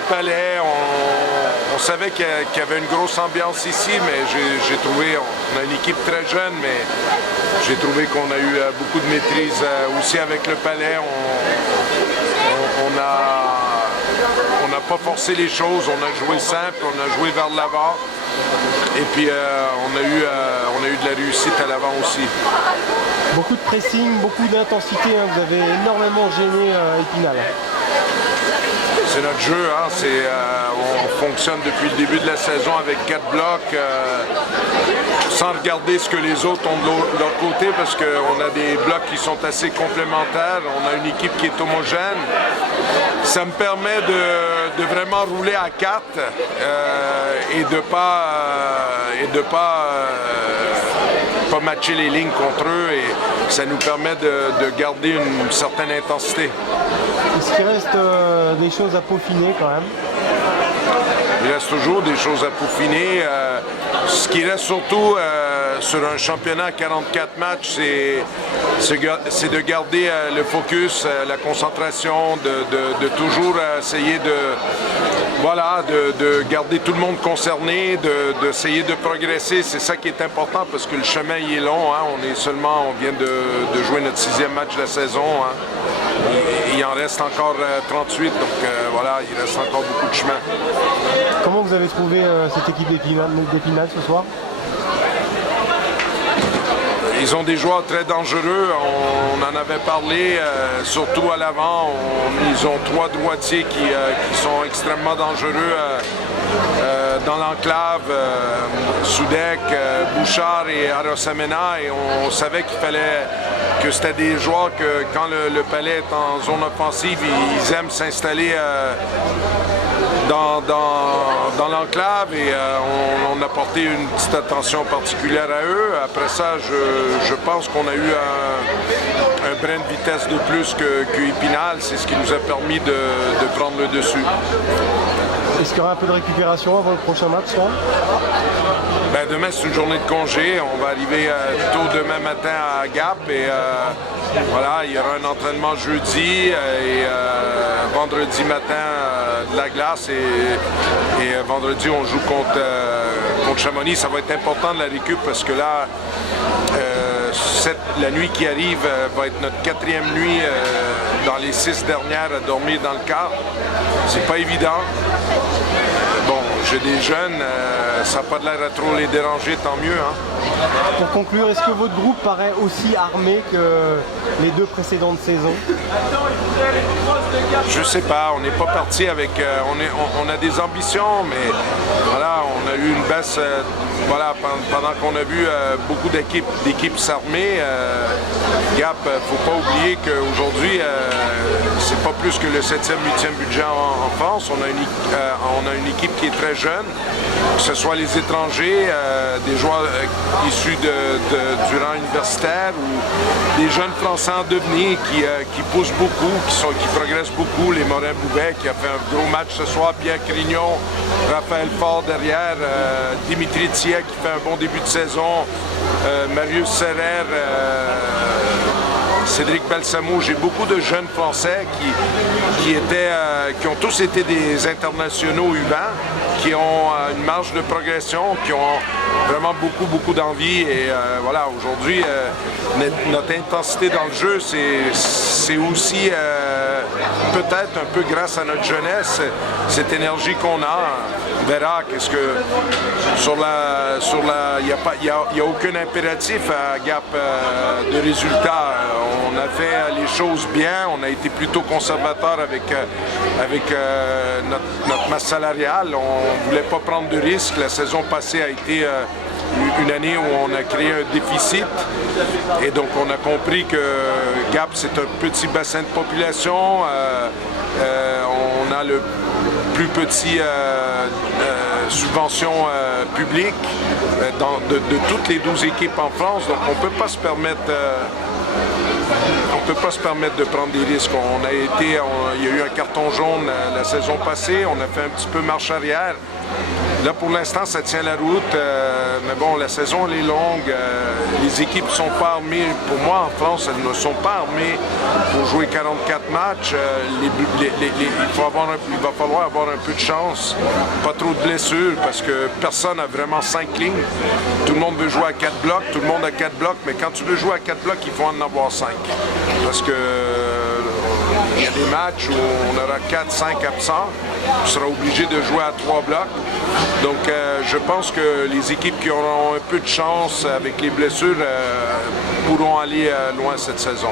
palais. On savait qu'il y avait une grosse ambiance ici, mais j'ai trouvé, on a une équipe très jeune, mais j'ai trouvé qu'on a eu beaucoup de maîtrise aussi avec le palais. On n'a pas forcé les choses, on a joué simple, on a joué vers l'avant. Et puis on a eu de la réussite à l'avant aussi. Beaucoup de pressing, beaucoup d'intensité, hein. Vous avez énormément gêné Épinal. C'est notre jeu, hein. On fonctionne depuis le début de la saison avec 4 blocs, sans regarder ce que les autres ont de leur côté, parce qu'on a des blocs qui sont assez complémentaires, on a une équipe qui est homogène. Ça me permet de vraiment rouler à 4 et de pas matcher les lignes contre eux, et ça nous permet de garder une certaine intensité. Est-ce qu'il reste des choses à peaufiner quand même? Il reste toujours des choses à peaufiner. Ce qui reste surtout sur un championnat à 44 matchs, c'est de garder le focus, la concentration, de toujours essayer de garder tout le monde concerné, d'essayer de progresser. C'est ça qui est important, parce que le chemin il est long. Hein. On vient de jouer notre 6e match de la saison. Hein. Il en reste encore 38, donc il reste encore beaucoup de chemin. Comment vous avez trouvé cette équipe d'Épinal ce soir? Ils ont des joueurs très dangereux, on en avait parlé, surtout à l'avant. Ils ont 3 droitiers qui sont extrêmement dangereux dans l'enclave, Soudek, Bouchard et Arosamena, et on savait que c'était des joueurs que quand le palais est en zone offensive, ils aiment s'installer dans l'enclave, et on a porté une petite attention particulière à eux. Après ça, je pense qu'on a eu un brin de vitesse de plus que Épinal. C'est ce qui nous a permis de prendre le dessus. Est-ce qu'il y aura un peu de récupération avant le prochain match, toi? Demain, c'est une journée de congé. On va arriver tôt demain matin à Gap, et il y aura un entraînement jeudi et vendredi matin de la glace, et vendredi on joue contre Chamonix. Ça va être important de la récup, parce que là, la nuit qui arrive va être notre 4e nuit dans les 6 dernières à dormir dans le car. C'est pas évident. Bon, j'ai des jeunes, ça n'a pas de l'air à trop les déranger, tant mieux. Hein. Pour conclure, est-ce que votre groupe paraît aussi armé que les 2 précédentes saisons? Je sais pas, on n'est pas parti avec... on a des ambitions, mais voilà, on a eu une baisse... pendant qu'on a vu beaucoup d'équipes s'armer, Gap, faut pas oublier qu'aujourd'hui, c'est pas plus que le 7e, 8e budget en France. On a une équipe qui est très jeune, que ce soit les étrangers, des joueurs issus du rang universitaire, ou des jeunes Français en devenir qui poussent beaucoup, qui progressent beaucoup. Les Morin-Bouvet qui a fait un gros match ce soir, Pierre Crignon, Raphaël Fort derrière, Dimitri Thier qui fait un bon début de saison, Marius Serrer, Cédric Balsamo. J'ai beaucoup de jeunes Français qui ont tous été des internationaux U20, qui ont une marge de progression, qui ont vraiment beaucoup d'envie. Et aujourd'hui, notre intensité dans le jeu, c'est aussi peut-être un peu grâce à notre jeunesse, cette énergie qu'on a. On verra qu'est-ce que il n'y a aucun impératif à Gap de résultat. On a fait les choses bien, on a été plutôt conservateur avec notre masse salariale. On ne voulait pas prendre de risques. La saison passée a été une année où on a créé un déficit, et donc on a compris que Gap, c'est un petit bassin de population. On a le plus petit subvention publique de toutes les 12 équipes en France, donc on ne peut pas se permettre de prendre des risques. Il y a eu un carton jaune la saison passée, on a fait un petit peu marche arrière. Là, pour l'instant, ça tient la route. Mais bon, la saison, elle est longue. Les équipes ne sont pas armées. Pour moi, en France, elles ne sont pas armées pour jouer 44 matchs. Il va falloir avoir un peu de chance. Pas trop de blessures parce que personne n'a vraiment 5 lignes. Tout le monde veut jouer à 4 blocs. Tout le monde a 4 blocs. Mais quand tu veux jouer à 4 blocs, il faut en avoir 5. Parce que il y a des matchs où on aura 4-5 absents. On sera obligé de jouer à 3 blocs. Donc, je pense que les équipes qui auront un peu de chance avec les blessures pourront aller loin cette saison.